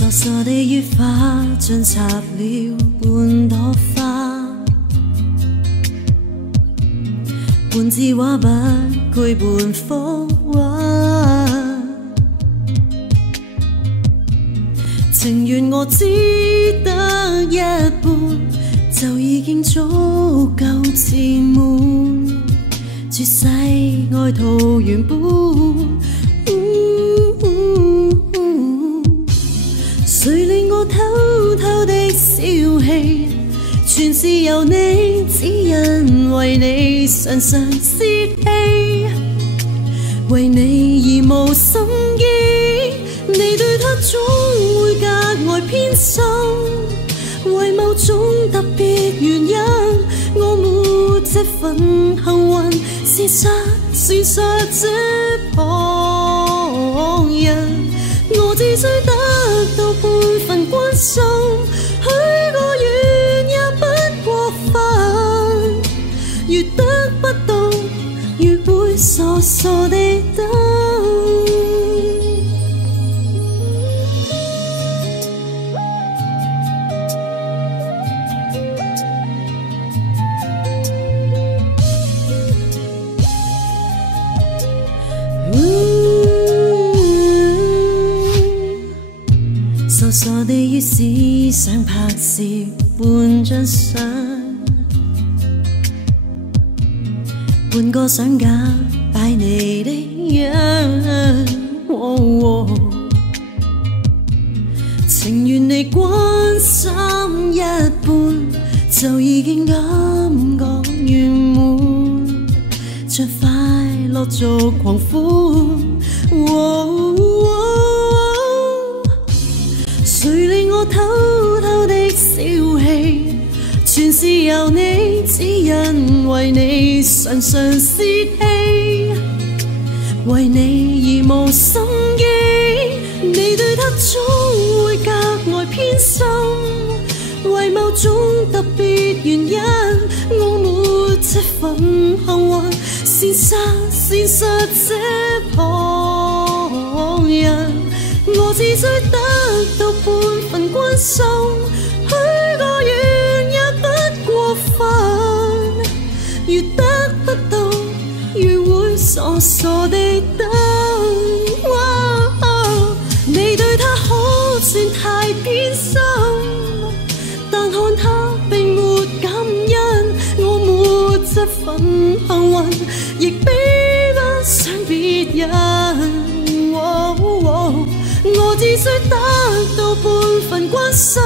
傻傻地於花盡插了半朵花，半枝話不配半幅畫，情願我只得一半，就已經足夠自滿，絕世愛徒原本。誰令我偷偷的小氣，全是由你，只因為你常常泄氣，為你而無心機，你對他總會格外偏心，為某種特別原因，我沒這份幸運，事實算實這旁人，我只需得到半份關心，許個願也不過分，越得不到越會傻傻地等。傻傻地於思想拍攝半張相，半個相架擺你的樣，情願你關心一半，就已經感覺圓滿，將快樂做狂歡。誰令我偷偷的小氣，全是由你，只因為你常常泄氣，為你而無心機，你對他總會格外偏心，為某種特別原因，我沒這份幸運，現實這旁人，我只需得到半份關心，許個願也不過分，越得不到越會傻傻地等。你對他可算太偏心，但看他並沒感恩，我沒這份幸運，亦比不上別人。我只需得到半份關心，